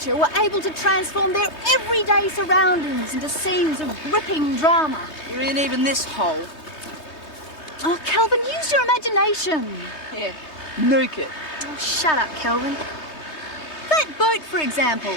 culture were able to transform their everyday surroundings into scenes of gripping drama. You're in even this hole. Oh, Calvin, use your imagination. Yeah, nuke it. Oh, shut up, Calvin. That boat, for example.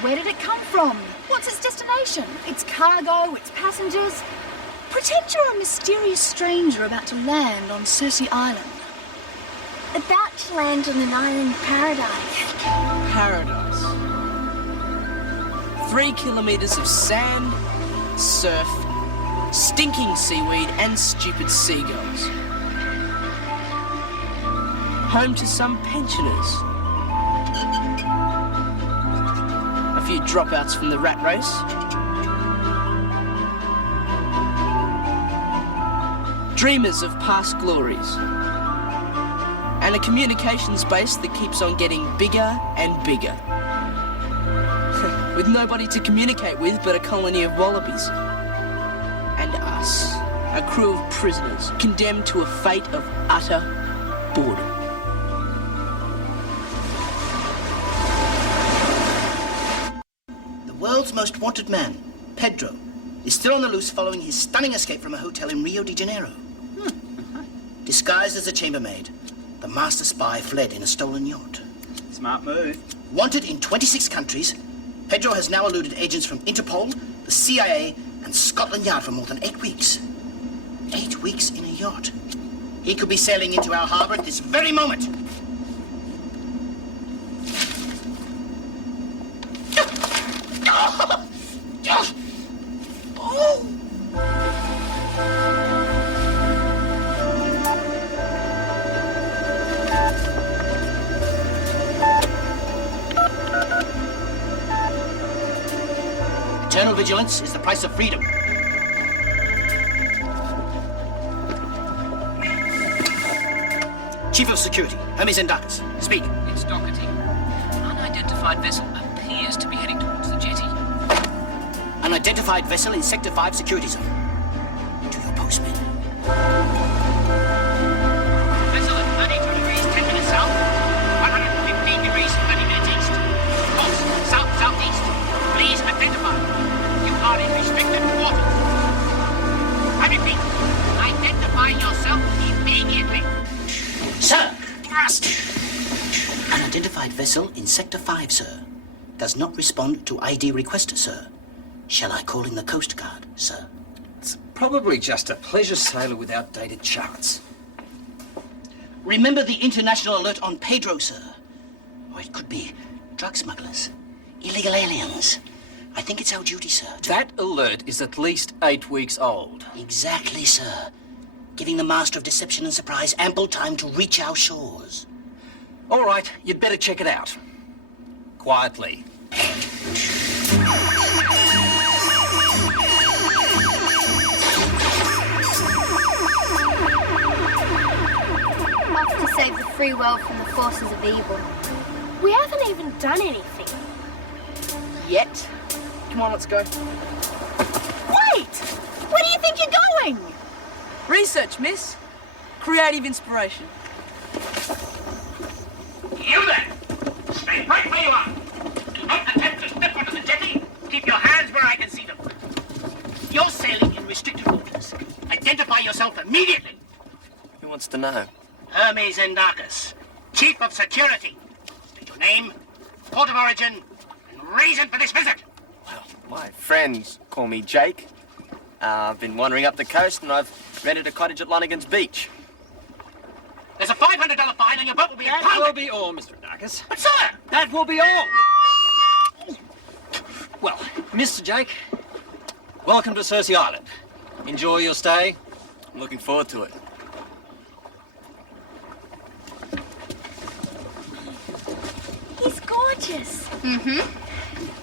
Where did it come from? What's its destination? Its cargo, its passengers? Pretend you're a mysterious stranger about to land on Circe Island. About to land on an island paradise. Paradise. 3 kilometres of sand, surf, stinking seaweed and stupid seagulls. Home to some pensioners. A few dropouts from the rat race. Dreamers of past glories. And a communications base that keeps on getting bigger and bigger. With nobody to communicate with but a colony of wallabies. And us, a crew of prisoners, condemned to a fate of utter boredom. The world's most wanted man, Pedro, is still on the loose following his stunning escape from a hotel in Rio de Janeiro. Disguised as a chambermaid, the master spy fled in a stolen yacht. Smart move. Wanted in 26 countries, Pedro has now eluded agents from Interpol, the CIA, and Scotland Yard for more than 8 weeks. 8 weeks in a yacht. He could be sailing into our harbour at this very moment. Eternal vigilance is the price of freedom. Chief of Security, Hermes Endakis, speak. It's Doherty. Unidentified vessel appears to be heading towards the jetty. Unidentified vessel in Sector 5 security zone. To your post, men. Vessel at 32 degrees 10 minutes south, 115 degrees 30 minutes east. Course south-southeast. Please identify. You are in restricted waters. I repeat, identify yourself immediately. Sir! Thrust! Unidentified vessel in Sector 5, sir. Does not respond to ID request, sir. Shall I call in the Coast Guard, sir? It's probably just a pleasure sailor with outdated charts. Remember the international alert on Pedro, sir. Or it could be drug smugglers, illegal aliens. I think it's our duty, sir. That alert is at least 8 weeks old. Exactly, sir. Giving the Master of Deception and Surprise ample time to reach our shores. All right, you'd better check it out. Quietly. Off to save the free world from the forces of evil. We haven't even done anything. Yet. Come on, let's go. Wait! Where do you think you're going? Research, miss. Creative inspiration. You there! Stay right where you are. Do not attempt to step onto the jetty. Keep your hands where I can see them. You're sailing in restricted waters. Identify yourself immediately. Who wants to know? Hermes Endakis, Chief of Security. State your name, port of origin, and reason for this visit. Well, my friends call me Jake. I've been wandering up the coast and I've rented a cottage at Lonigan's Beach. There's a $500 fine and your boat will be That impounded. will be all, Mr. Endakis. But sir! That will be all. Well, Mr. Jake, welcome to Circe Island. Enjoy your stay. I'm looking forward to it. He's gorgeous. Mm-hmm.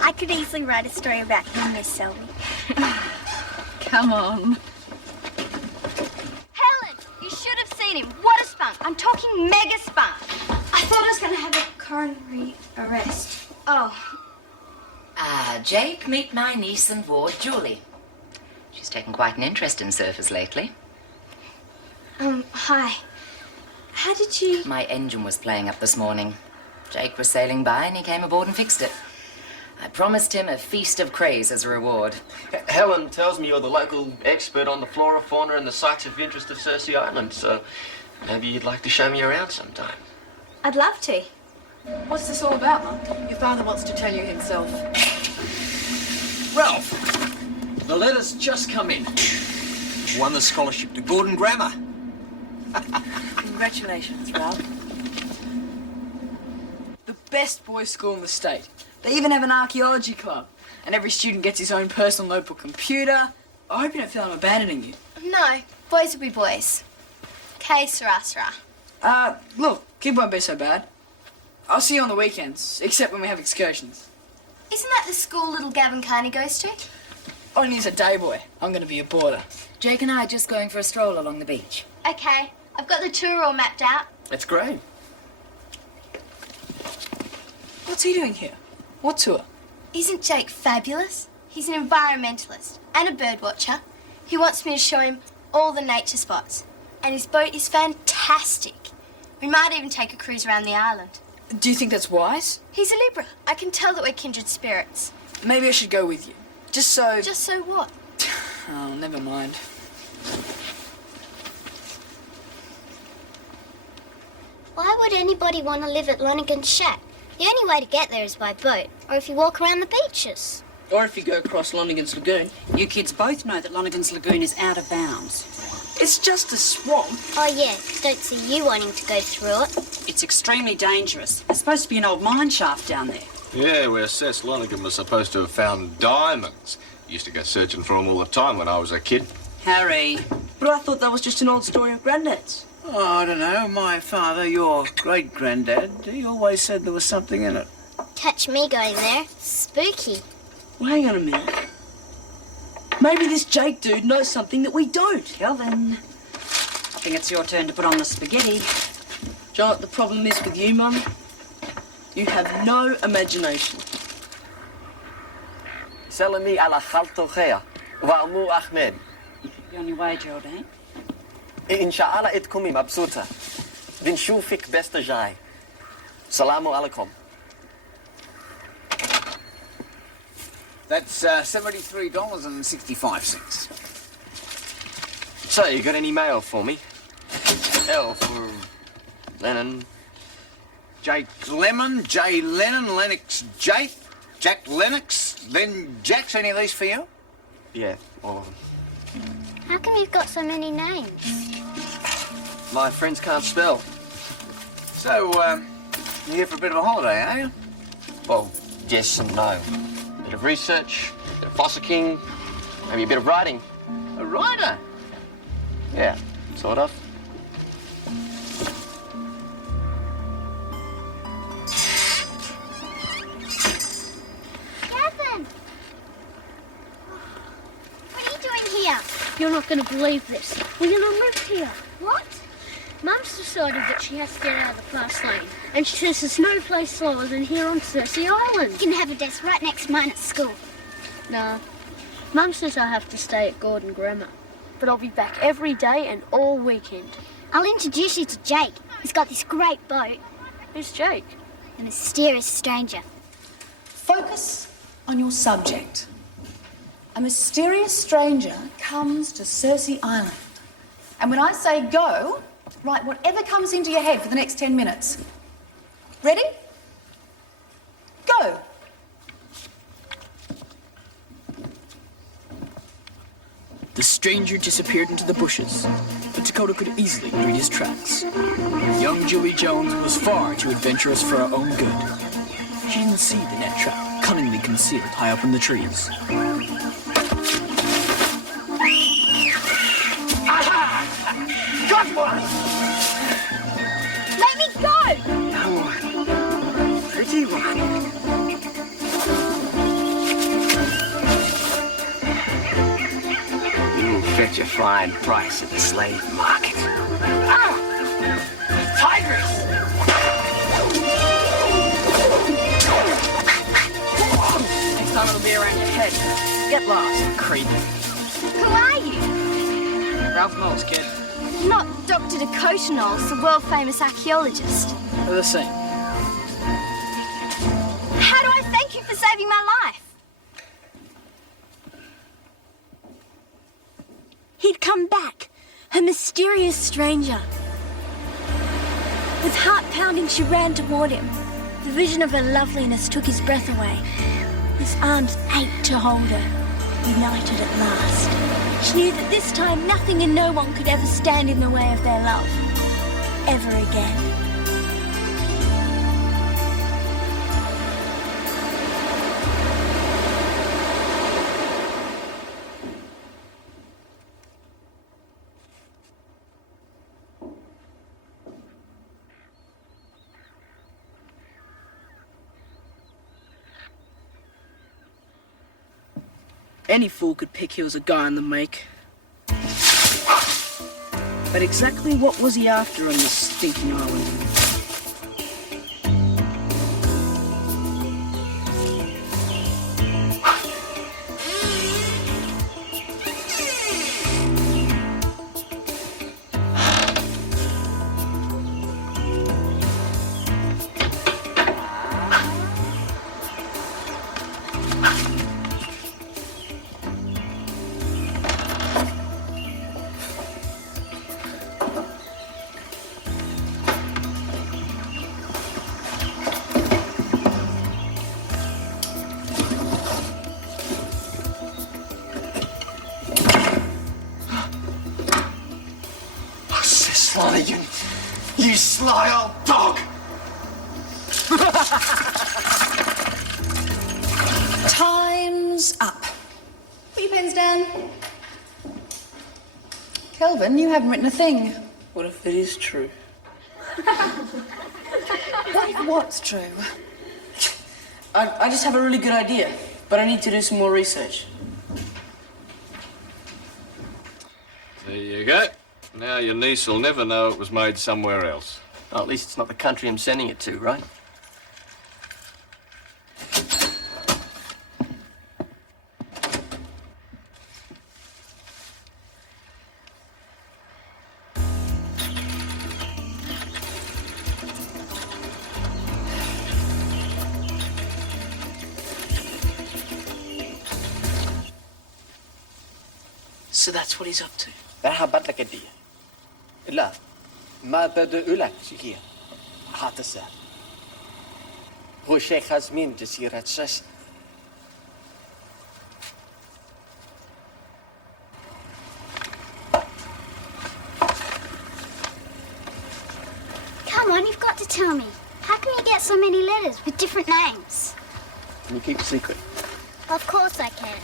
I could easily write a story about him, Miss Selby. Come on. Helen, you should have seen him. What a spunk. I'm talking mega spunk. I thought I was going to have a coronary arrest. Oh. Jake, meet my niece and ward, Julie. She's taken quite an interest in surfers lately. Hi. How did you... My engine was playing up this morning. Jake was sailing by and he came aboard and fixed it. I promised him a feast of craze as a reward. Helen tells me you're the local expert on the flora, fauna, and the sites of interest of Cersei Island, so maybe you'd like to show me around sometime. I'd love to. What's this all about, Mum? Your father wants to tell you himself. Ralph, the letter's just come in. Won the scholarship to Gordon Grammar. Congratulations, Ralph. The best boys' school in the state. They even have an archaeology club. And every student gets his own personal notebook computer. I hope you don't feel I'm abandoning you. No, boys will be boys. Okay, Sarah. Look, kid won't be so bad. I'll see you on the weekends, except when we have excursions. Isn't that the school little Gavin Carney goes to? Only as a day boy. I'm going to be a boarder. Jake and I are just going for a stroll along the beach. Okay, I've got the tour all mapped out. That's great. What's he doing here? What tour? Isn't Jake fabulous? He's an environmentalist and a bird watcher. He wants me to show him all the nature spots. And his boat is fantastic. We might even take a cruise around the island. Do you think that's wise? He's a Libra. I can tell that we're kindred spirits. Maybe I should go with you. Just so... Just so what? Oh, never mind. Why would anybody want to live at Lonigan's shack? The only way to get there is by boat, or if you walk around the beaches. Or if you go across Lonigan's Lagoon. You kids both know that Lonigan's Lagoon is out of bounds. It's just a swamp. Oh yeah, don't see you wanting to go through it. It's extremely dangerous. There's supposed to be an old mine shaft down there. Yeah, where Seth Lonigan was supposed to have found diamonds. Used to go searching for them all the time when I was a kid. Harry. But I thought that was just an old story of Grandad's. Oh, I don't know. My father, your great-granddad, he always said there was something in it. Catch me going there. Spooky. Well, hang on a minute. Maybe this Jake dude knows something that we don't. Kelvin, I think it's your turn to put on the spaghetti. Do you know what the problem is with you, Mum? You have no imagination. Salami ala khaltokhea. Wa'amu Ahmed. You're on your way, Jordan. Insha'Allah itkumi mabsuta. Binshufik besta jai. Salamu alaikum. That's $73.65. So, you got any mail for me? L for Lennon. Jake Lemon, J. Lennon, Lennox Jake, Jack Lennox, Len Jacks. Any of these for you? Yeah, all of them. How come you've got so many names? My friends can't spell. So, you're here for a bit of a holiday, are you? Well, yes and no. Bit of research, bit of fossicking, maybe a bit of writing. A writer? Yeah, sort of. Gavin! What are you doing here? You're not going to believe this. We're going to live here. What? Mum's decided that she has to get out of the fast lane. And she says there's no place slower than here on Cersei Island. You can have a desk right next to mine at school. No. Mum says I have to stay at Gordon Grammar. But I'll be back every day and all weekend. I'll introduce you to Jake. He's got this great boat. Who's Jake? A mysterious stranger. Focus on your subject. A mysterious stranger comes to Cersei Island. And when I say go, write whatever comes into your head for the next 10 minutes. Ready? Go. The stranger disappeared into the bushes, but Dakota could easily read his tracks. Young Julie Jones was far too adventurous for her own good. She didn't see the net trap cunningly concealed high up in the trees. Got one! Let me go! Oh, pretty one. You'll fetch a fine price at the slave market. Ah! Tigress! Next time it'll be around your head. Get lost, creep. Who are you? Ralph Knowles, kid. Not Dr. Dakota Knowles, the world-famous archaeologist. They're the same. saving my life. He'd come back, a mysterious stranger. With heart pounding, she ran toward him. The vision of her loveliness took his breath away. His arms ached to hold her, united at last. She knew that this time nothing and no one could ever stand in the way of their love. Ever again. Any fool could pick he was a guy on the make. But exactly what was he after on this stinking island? Flanagan, you sly old dog! Time's up. Put your pens down. Kelvin, you haven't written a thing. What if it is true? What if what's true? I just have a really good idea, but I need to do some more research. There you go. Now your niece will never know it was made somewhere else. Well, at least it's not the country I'm sending it to, right? So that's what he's up to. مرحبا لك الدية. لا ما بدأ لك شيء حاتسا هو شيخ من جزيرة شش. Come on, you've got to tell me. How can you get so many letters with different names? Can you keep a secret? Of course I can.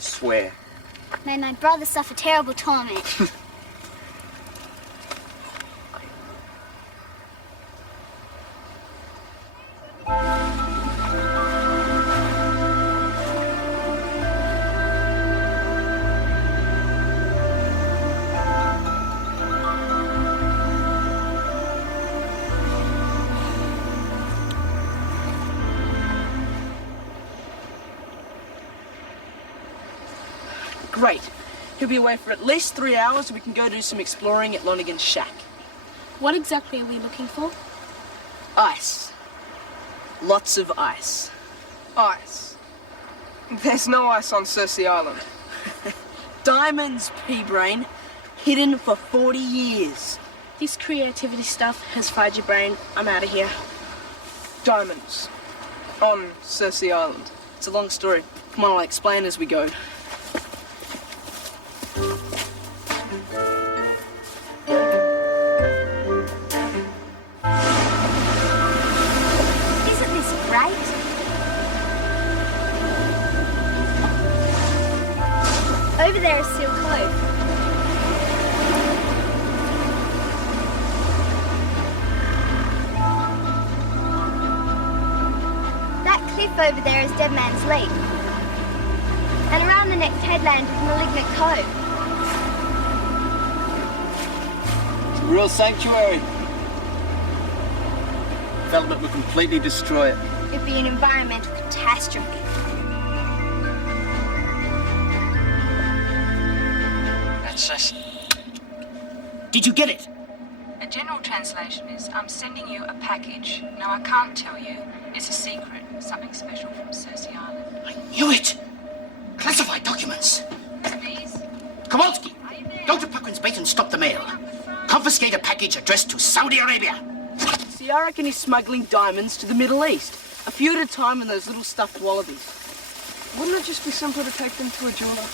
Swear. May my brother suffer terrible torment. Great. He'll be away for at least 3 hours. We can go do some exploring at Lonigan's shack. What exactly are we looking for? Ice. Lots of ice. Ice. There's no ice on Cersei Island. Diamonds, pea-brain. Hidden for 40 years. This creativity stuff has fried your brain. I'm out of here. Diamonds. On Cersei Island. It's a long story. Come on, I'll explain as we go. Isn't this great? Over there is Seal Cove. That cliff over there is Dead Man's Leap. And around the next headland is Malignant Cove. It's a real sanctuary. Development would completely destroy it. It'd be an environmental catastrophe. That's us. Did you get it? general translation is, I'm sending you a package. No, I can't tell you. It's a secret. Something special from Cersei Island. I knew it! Classified documents. Please? Kowalski, go to Puckrin's Bait and stop the mail. Confiscate a package addressed to Saudi Arabia. See, I reckon he's smuggling diamonds to the Middle East. A few at a time in those little stuffed wallabies. Wouldn't it just be simpler to take them to a jeweler?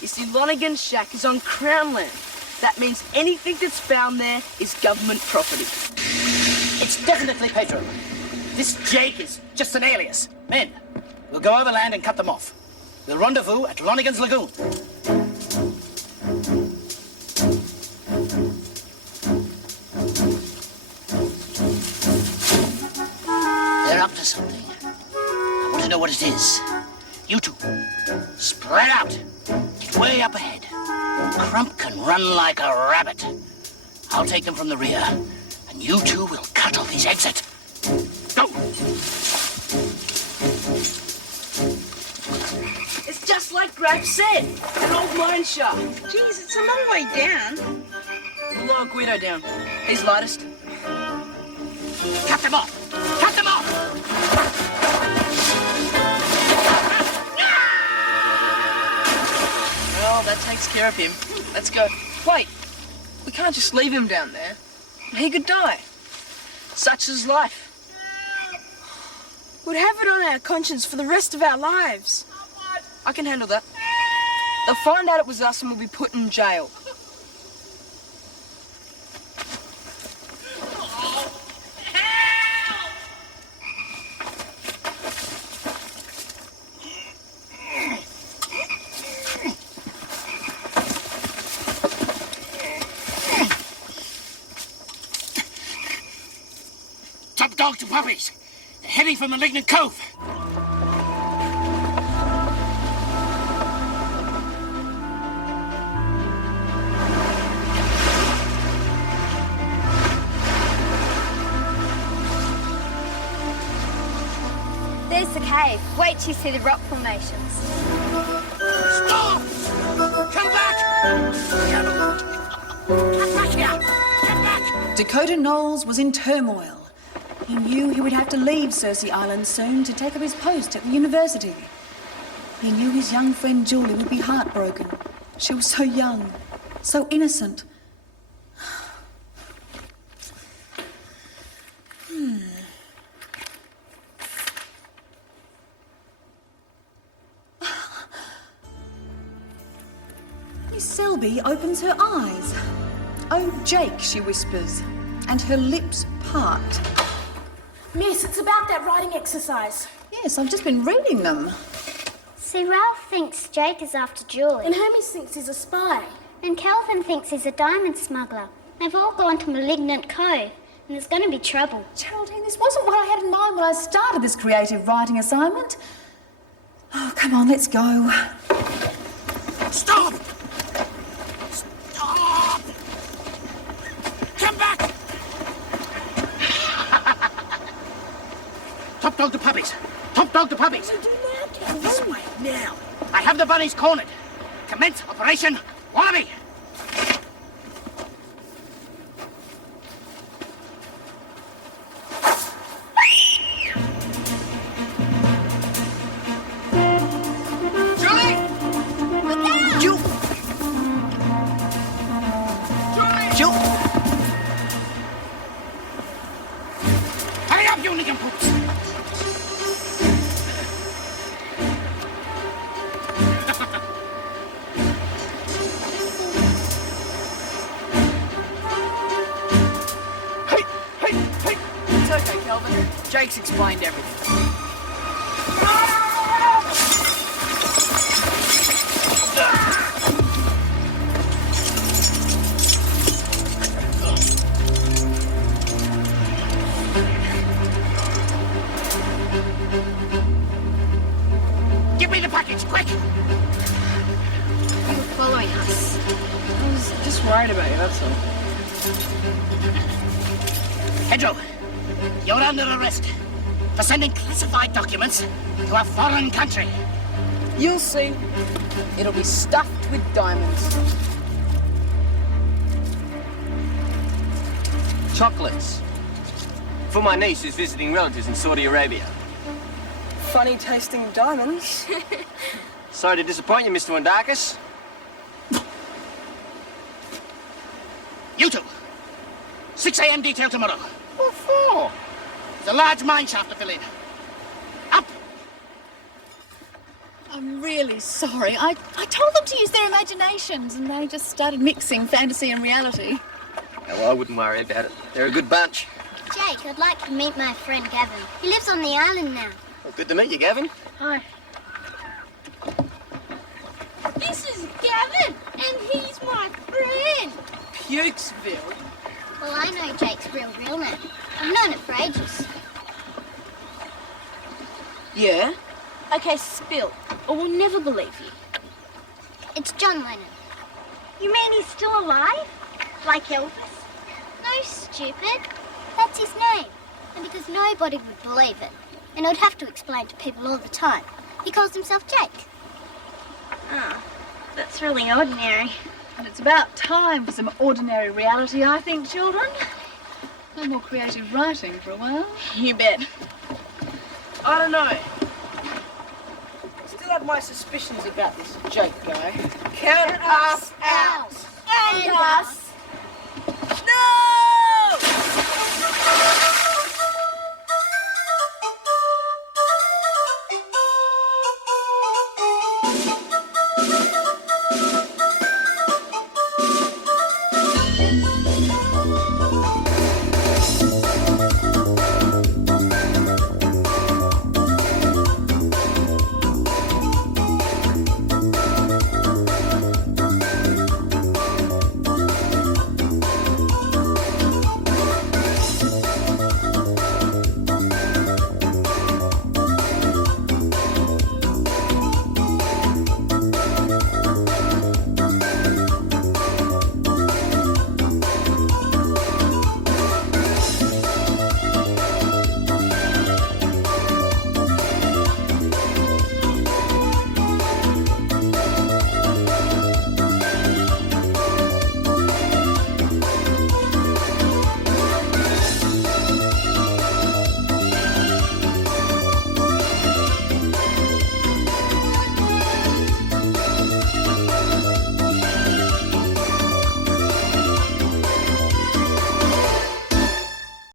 You see, Lonigan's shack is on Crown land. That means anything that's found there is government property. It's definitely Pedro. This Jake is just an alias. Men, we'll go overland and cut them off. We'll rendezvous at Lonigan's Lagoon. They're up to something. I want to know what it is. You two, spread out. Get way up ahead. Crump can run like a rabbit. I'll take them from the rear, and you two will cut off his exit. Go! It's just like Grab said, an old mine shaft. Jeez, it's a long way down. We'll lower Guido down. He's lightest. Cut them off! Cut them off! Well, that takes care of him. Let's go. Wait, we can't just leave him down there. He could die. Such is life. We'd have it on our conscience for the rest of our lives. I can handle that. They'll find out it was us and we'll be put in jail. Top dog to puppies. They're heading for Malignant Cove. There's the cave. Wait till you see the rock formations. Stop! Come back! Come back here! Come back! Dakota Knowles was in turmoil. He knew he would have to leave Cersei Island soon to take up his post at the university. He knew his young friend Julie would be heartbroken. She was so young, so innocent. Miss Selby opens her eyes. "Oh, Jake," she whispers, and her lips part. Miss, it's about that writing exercise. Yes, I've just been reading them. See, Ralph thinks Jake is after Julie. And Hermes thinks he's a spy. And Kelvin thinks he's a diamond smuggler. They've all gone to Malignant Cove, and there's going to be trouble. Geraldine, this wasn't what I had in mind when I started this creative writing assignment. Oh, come on, let's go. Stop! Stop! Come back! Top dog to puppies! Top dog to puppies! This way, now! I have the bunnies cornered! Commence Operation Wallaby! Julie! Look out! Julie! Hurry up, you nincompoops! It's okay, Kelvin. Jake's explained everything. Give me the package, quick! You were following us. I was just worried about you, that's all. Pedro, you're under arrest for sending classified documents to a foreign country. You'll see. It'll be stuffed with diamonds. chocolates. For my niece who's visiting relatives in Saudi Arabia. Funny tasting diamonds. Sorry to disappoint you, Mr. Wandakis. You two. 6 a.m. detail tomorrow. What for? There's a large mine shaft to fill in. Up! I'm really sorry. I told them to use their imaginations and they just started mixing fantasy and reality. Oh, well, I wouldn't worry about it. They're a good bunch. Jake, I'd like to meet my friend Gavin. He lives on the island now. Well, good to meet you, Gavin. Hi. This is Gavin, and he's my friend. Pukesville. Well, I know Jake's real name. I've known it for ages. Yeah? Okay, spill, or we'll never believe you. It's John Lennon. You mean he's still alive? Like Elvis? No, stupid. That's his name. And because nobody would believe it, and I'd have to explain to people all the time, he calls himself Jake. Oh, that's really ordinary. And it's about time for some ordinary reality, I think, children. No more creative writing for a while. You bet. I don't know. Still have my suspicions about this Jake guy. Count us out. And us.